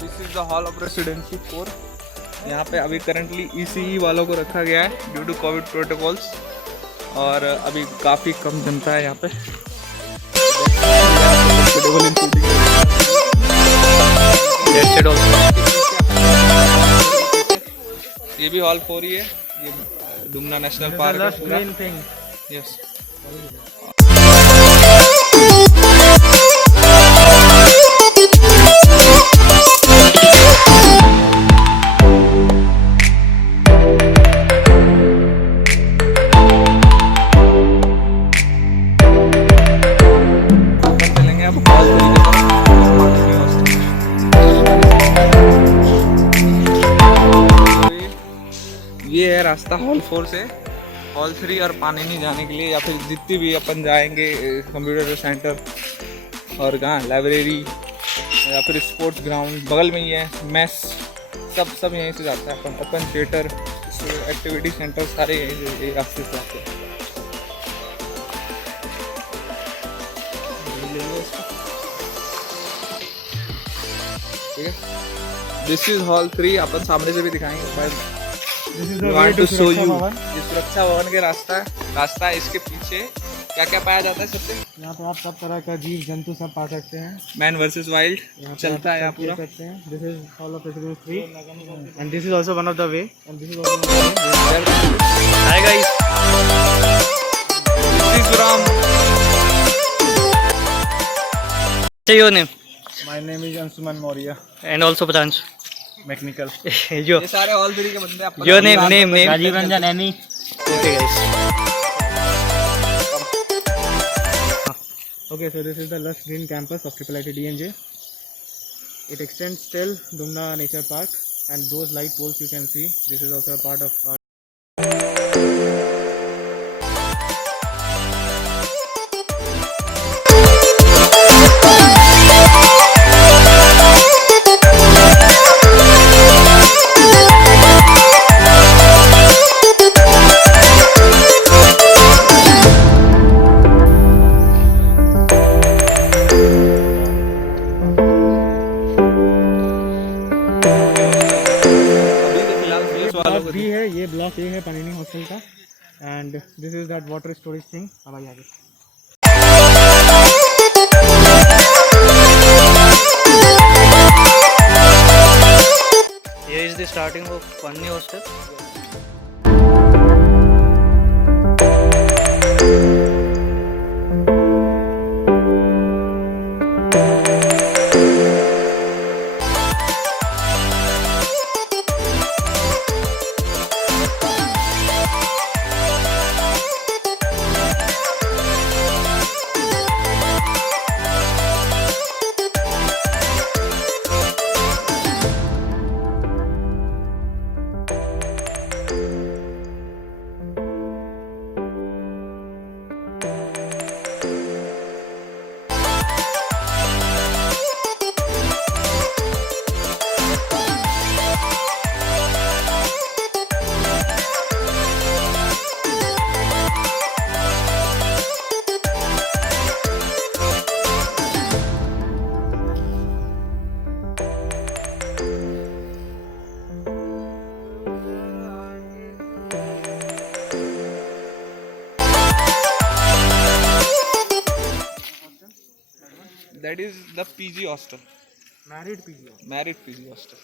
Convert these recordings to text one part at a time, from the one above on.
This is the hall of residency 4। यहाँ पे अभी करंटली ECE वालों को रखा गया है ड्यू टू कोविड प्रोटोकॉल्स, और अभी काफ़ी कम जनता है यहाँ पे। ये भी हॉल 4 ही है, ये डुमना नेशनल पार्क है पूरा। यस। ये है रास्ता हॉल 4 से हॉल 3 और पानी जाने के लिए, या फिर जितनी भी अपन जाएंगे कंप्यूटर सेंटर और कहाँ लाइब्रेरी या फिर स्पोर्ट्स ग्राउंड बगल में ही है, मेस सब यहीं से जाता है। अपन थिएटर एक्टिविटी सेंटर सारे यही रास्ते से आते हैं। ठीक है, दिस इज हॉल 3। अपन सामने से भी दिखाएंगे। ये सुरक्षा भवन के रास्ता है। इसके पीछे क्या क्या पाया जाता है सबसे? यहाँ पे आप सब तरह का जीव जंतु सब पा सकते हैं। मैन वर्सेस वाइल्ड चलता है यहाँ पूरा। सकते हैं। This is hall of residency 3 and this is also one of the way and this is also hi guys, this is from your name my name is Anshuman Maurya and also branch mechanical. your ये सारे hall 3 के बंदे अपन। your name Rajiv Ranjan एनी। okay guys, Okay, so this is the lush green campus of IIIT DNJ. It extends till Dumna Nature Park, and those light poles you can see. This is also a part of our भी है। ये ब्लॉक ए है पनीनी हॉस्टल का and this is that water storage thing. अब आइए आगे। here is the starting of Panni hostel. That is the PG hostel, married PG. married PG hostel.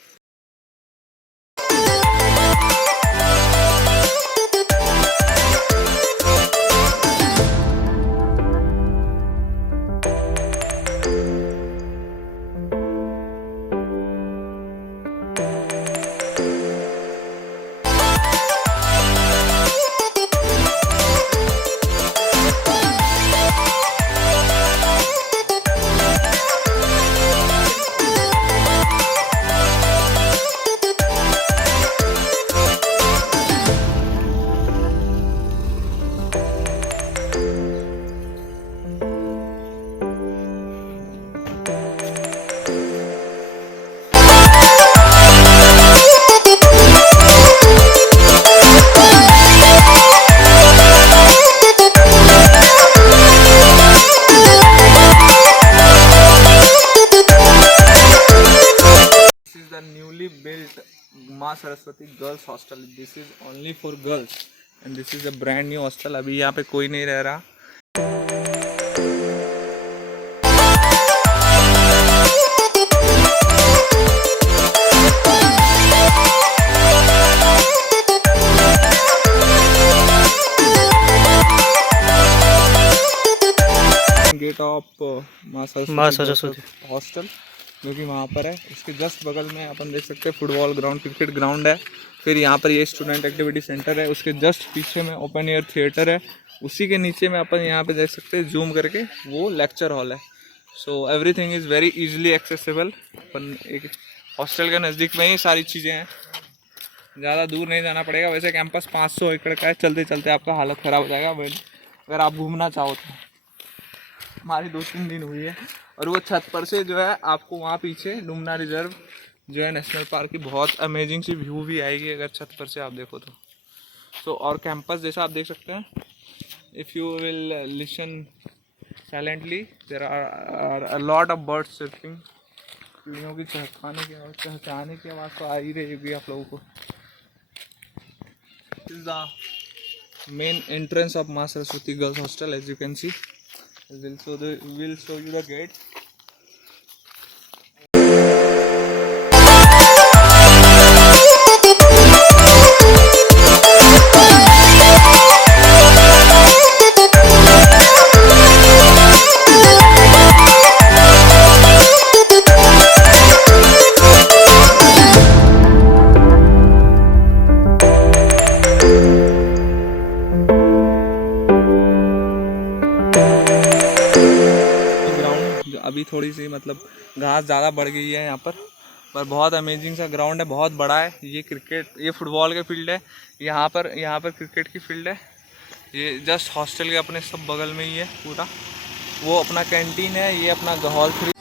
माँ Saraswati girls hostel. This is only for girls and this is a brand new hostel. अभी यहाँ पे कोई नहीं रह रहा. Gate of Maa Saraswati हॉस्टल जो कि वहाँ पर है. इसके जस्ट बगल में अपन देख सकते हैं फुटबॉल ग्राउंड, क्रिकेट ग्राउंड है. फिर यहाँ पर ये स्टूडेंट एक्टिविटी सेंटर है. उसके जस्ट पीछे में ओपन एयर थिएटर है. उसी के नीचे में अपन यहाँ पे देख सकते हैं जूम करके वो लेक्चर हॉल है. So everything is very easily accessible. अपन एक हॉस्टल के नज़दीक में ही सारी चीज़ें हैं, ज़्यादा दूर नहीं जाना पड़ेगा. वैसे कैंपस 500 एकड़ का है. चलते चलते आपका हालत ख़राब हो जाएगा अगर आप घूमना चाहो तो. हमारी 2-3 दिन हुई है. और वो छत पर से जो है आपको वहाँ पीछे डुमना रिजर्व जो है नेशनल पार्क की बहुत अमेजिंग सी व्यू भी आएगी अगर छत पर से आप देखो तो. और कैंपस जैसा आप देख सकते हैं, if you will listen silently there are a lot of birds chirping. चिड़ियों की चहचहाने की आवाज़ तो आ ही रहेगी आप लोगों को. This is the main entrance of Maa Saraswati girls hostel. As you can see, we'll show you the gate. अभी थोड़ी सी मतलब घास ज़्यादा बढ़ गई है यहाँ पर बहुत अमेजिंग सा ग्राउंड है, बहुत बड़ा है. ये फुटबॉल का फील्ड है. यहाँ पर क्रिकेट की फील्ड है. ये जस्ट हॉस्टल के अपने सब बगल में ही है पूरा. वो अपना कैंटीन है, ये अपना हॉल 3.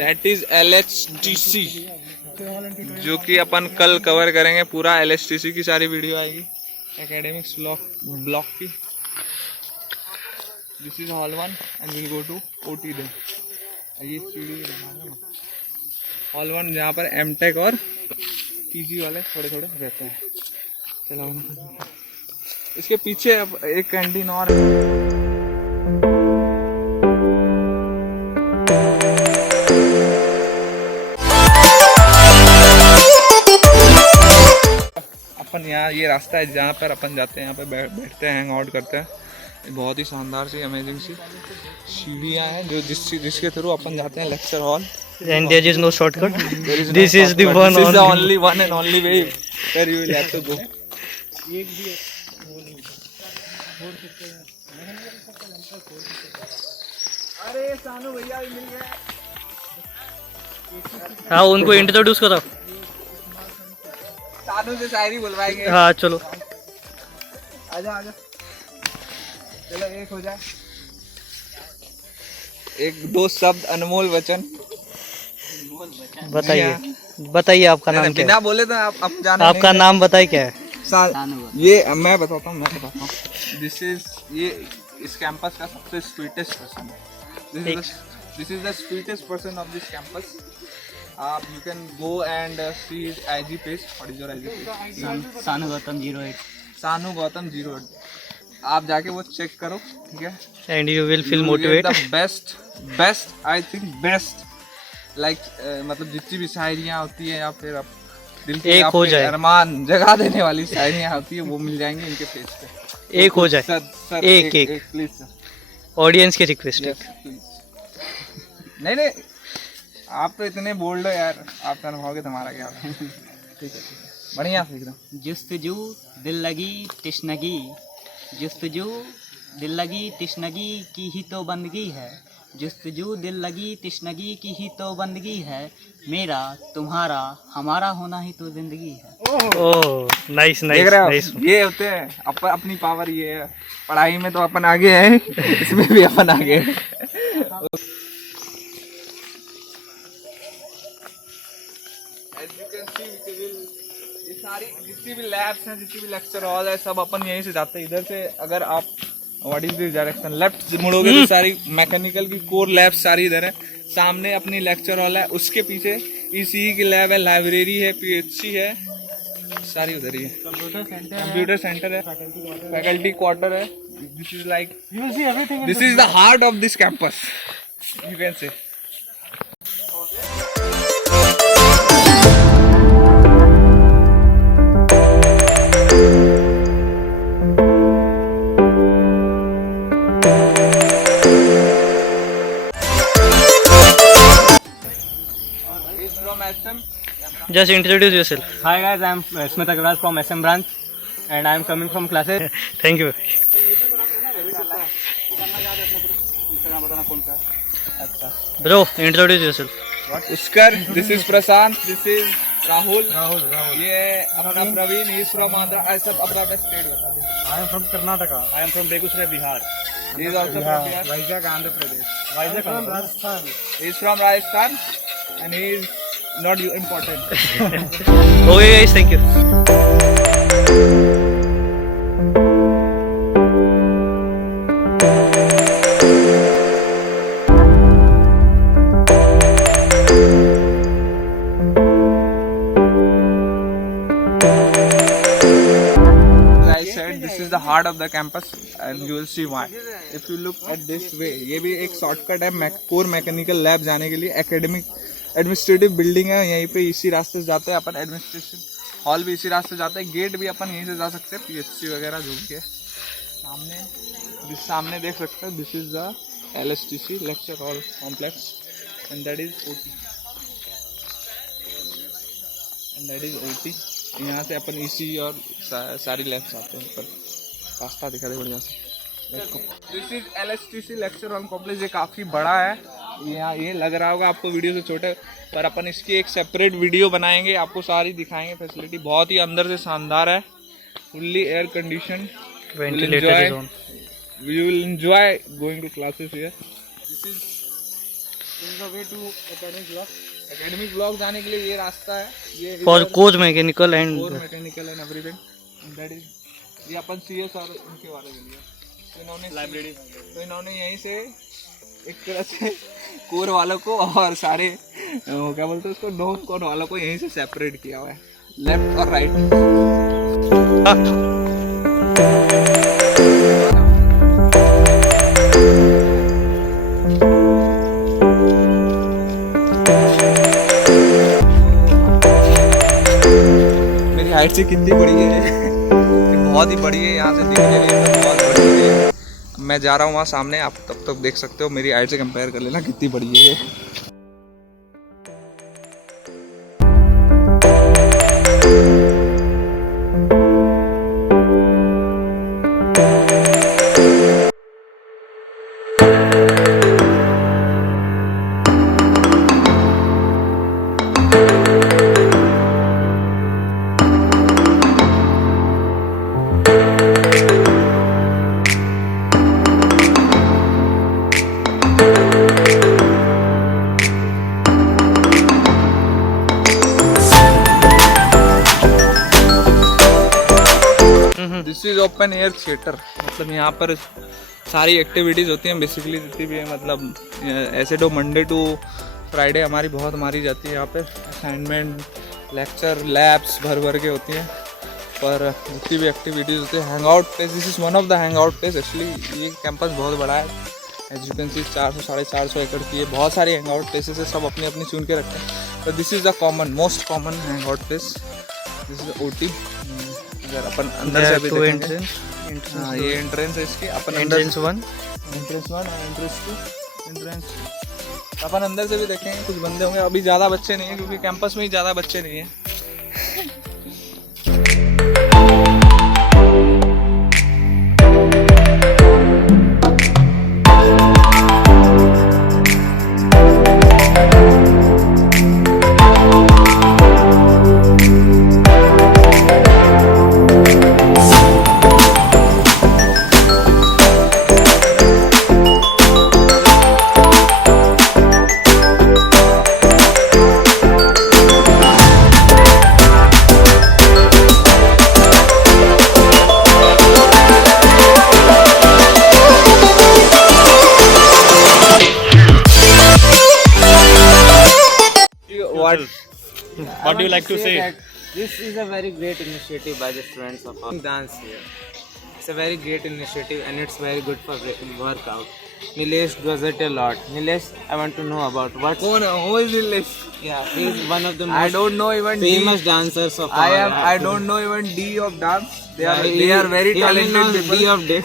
दैट इज LHTC जो कि अपन कल कवर करेंगे पूरा. LHTC की सारी वीडियो आएगी एकेडमिक्स ब्लॉक की. This is hall 1 and will go to OT then. ये हॉल 1 जहाँ पर MTech और PG वाले थोड़े रहते हैं. चलो इसके पीछे अब एक कैंटीन और है. अपन यहाँ ये रास्ता है जहाँ पर अपन जाते हैं, यहाँ पे बैठते हैं, हैंग आउट करते हैं. बहुत ही शानदार सी अमेजिंग सी सीढ़ियाँ हैं जो जिसके थ्रू अपन जाते हैं lecture hall. And there is no shortcut. This is the one. This is the only one and only way where you will have to go. अरे सानू भैया मिल गए. हाँ, उनको इंट्रोड्यूस करो. सानू से शायरी बुलवाएंगे. हाँ चलो, आजा. चलो एक हो जाए. एक दो शब्द अनमोल वचन बताइए आपका नाम क्या है? बिना बोले तो आप जाने. आपका नाम बताइए क्या है? ये मैं बताता हूँ. दिस इज ये इस कैंपस का सबसे स्वीटेस्ट पर्सन है. This is the sweetest person of this campus. You can go and see his IG page. What is your IG page? सानू गौतम 08. सानू गौतम 08. आप जाके वो चेक करो, ठीक है. And you will feel motivated. The best I think best like मतलब जितनी भी शायरियाँ होती है या फिर दिल के एक हो आपके जाए। अरमान जगा देने वाली शायरियाँ होती है वो मिल जाएंगी इनके पेज पे। एक हो जाए। सर, सर, एक, एक। Please sir. ऑडियंस की रिक्वेस्ट है। Yes, please। नहीं नहीं, आप तो इतने बोल्ड हो यार, आप करवाओगे तुम्हारा क्या होगा। ठीक है बढ़िया से एकदम। जुस्तजू दिल लगी तिश्नगी, जुस्तजू दिल लगी तिश्नगी की ही तो बंदगी है, जुस्तजू दिल लगी तिश्नगी की ही तो बंदगी है, मेरा तुम्हारा हमारा होना ही तो जिंदगी है। ओह नाइस देख नाइस रहे हो नाइस। ये होते हैं अपनी पावर, ये है पढ़ाई में तो अपन आगे हैं, इसमें भी अपन आगे हैं। ये सारी जितनी भी लैब्स हैं, जितनी भी लेक्चर हॉल है, सब अपन यहीं से जाते हैं। इधर से अगर आप what is this direction, left मुड़ोगे तो सारी मैकेनिकल की कोर लैब सारी इधर है। सामने अपनी लेक्चर हॉल है, उसके पीछे ईसीई की लैब है, लाइब्रेरी है, पीएचसी है, सारी उधर ही है। कंप्यूटर सेंटर है, फैकल्टी क्वार्टर है। This is like, this is the heart of this campus, you can say. Just introduce yourself. Hi guys, I am Smith Agrawal from SM branch and I am coming from classes. Thank you. Bro, introduce yourself. Uskar, this is Prashant, this is Rahul, ये अपना Praveen, he is from Andhra, ऐसा अपना स्टेट बता दे। I am from Karnataka. I am from Begusai, Bihar. He is also from Bihar. Vizag, Andhra Pradesh. Vizag, from Rajasthan. He is from Rajasthan and he is not important. Okay guys, thank you. I said this is the heart of the campus and you will see why. If you look at this way, ये भी एक शॉर्टकट है core mechanical lab जाने के लिए। Academic administrative building है, यहीं पे इसी रास्ते से जाते हैं अपन। एडमिनिस्ट्रेशन हॉल भी इसी रास्ते से जाते हैं, गेट भी अपन यहीं से जा सकते हैं। पीएचसी वगैरह जो भी है सामने देख सकते हैं। This is the LSTC lecture hall complex and that is OT। यहाँ से अपन EC और सारी लैब्स आते हैं। ऊपर रास्ता दिखा दे बढ़िया से। This is LSTC lecture hall complex. ये काफ़ी बड़ा है, यहाँ ये लग रहा होगा आपको वीडियो से छोटे, पर अपन इसकी एक सेपरेट वीडियो बनाएंगे, आपको सारी दिखाएंगे। फैसिलिटी बहुत ही अंदर से शानदार है, fully air condition, Ventilated zone. you will enjoy going to classes here. This is the way to academic block. Academic block जाने के लिए ये रास्ता है। ये For coach mechanical and core mechanical and everything. And that is ये अपन CS और उनके बारे में लिया। तो इन्होंने लाइब्रेरी, तो इन्होंने यहीं से एक तरह से कोर वालों को और सारे क्या बोलते हैं उसको, नॉन कोर वालों को यहीं से सेपरेट किया हुआ है, लेफ्ट और राइट। मेरी हाइट से कितनी बड़ी है, बहुत ही बड़ी है, यहाँ से दिखने में तो बहुत बड़ी है। मैं जा रहा हूँ वहाँ सामने, आप तब तक देख सकते हो, मेरी हाइट से कंपेयर कर लेना कितनी बड़ी है ये। This is open air theatre, मतलब यहाँ पर सारी एक्टिविटीज़ होती हैं बेसिकली, जितनी भी है, मतलब ऐसे तो मंडे टू फ्राइडे हमारी बहुत मारी जाती है यहाँ पे। असाइनमेंट, लेक्चर, लैब्स भर के होती हैं, पर जितनी भी एक्टिविटीज़ होती है। Hang out place, this is one of the hang out place. Actually ये कैंपस बहुत बड़ा है, एज यू कैन सी 400 साढ़े 400 एकड़ की है। बहुत सारी हैंग आउट प्लेसेस है, सब अपनी अपनी चुन के रखते हैं। So this is the most common hangout place. This is OT. अगर अपन अंदर से अभी देखेंगे, हाँ ये एंट्रेंस है इसकी, अपन Entrance 1. एंट्रेंस 1 एंट्रेंस 2 एंट्रेंस, अपन अंदर से भी देखेंगे कुछ बंदे होंगे, अभी ज़्यादा बच्चे नहीं हैं क्योंकि कैंपस में ही ज़्यादा बच्चे नहीं हैं। What do you like to say? This is a very great initiative by the students of our dance here. It's a very great initiative and it's very good for workout. Nilesh does it a lot. Nilesh, I want to know about what. Who is Nilesh? Yeah, he is one of the I most don't know even famous D. dancers of I don't know even D of dance. They are very talented people. D of day.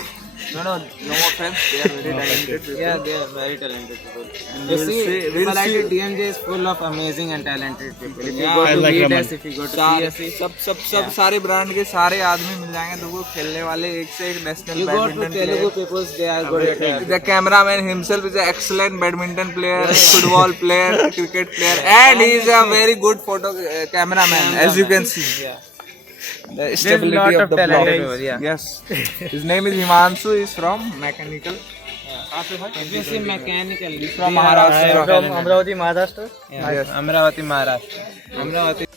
No offense. They are very talented people. Yeah, they are very talented people. And You we'll see, see- we'll Triple IT see- DMJ is full of amazing and talented people. If you Yeah, go I to like meet Raman. us, if you go to सारे CSE, सब सारे ब्रांड के सारे आदमी मिल जाएंगे तुमको, खेलने वाले एक से एक national you go to badminton Telugu player. peoples, they are good at it. The cameraman himself is an excellent badminton player, football player, cricket player, and he is a very good cameraman, as you can see. Yeah. The stability lot of of the talented vlog. people, yeah. Yes. His name is Himanshu. He is from mechanical. If you see mechanical, From Maharashtra. From Amravati, Maharashtra. Yeah, Amravati, Maharashtra. Amravati.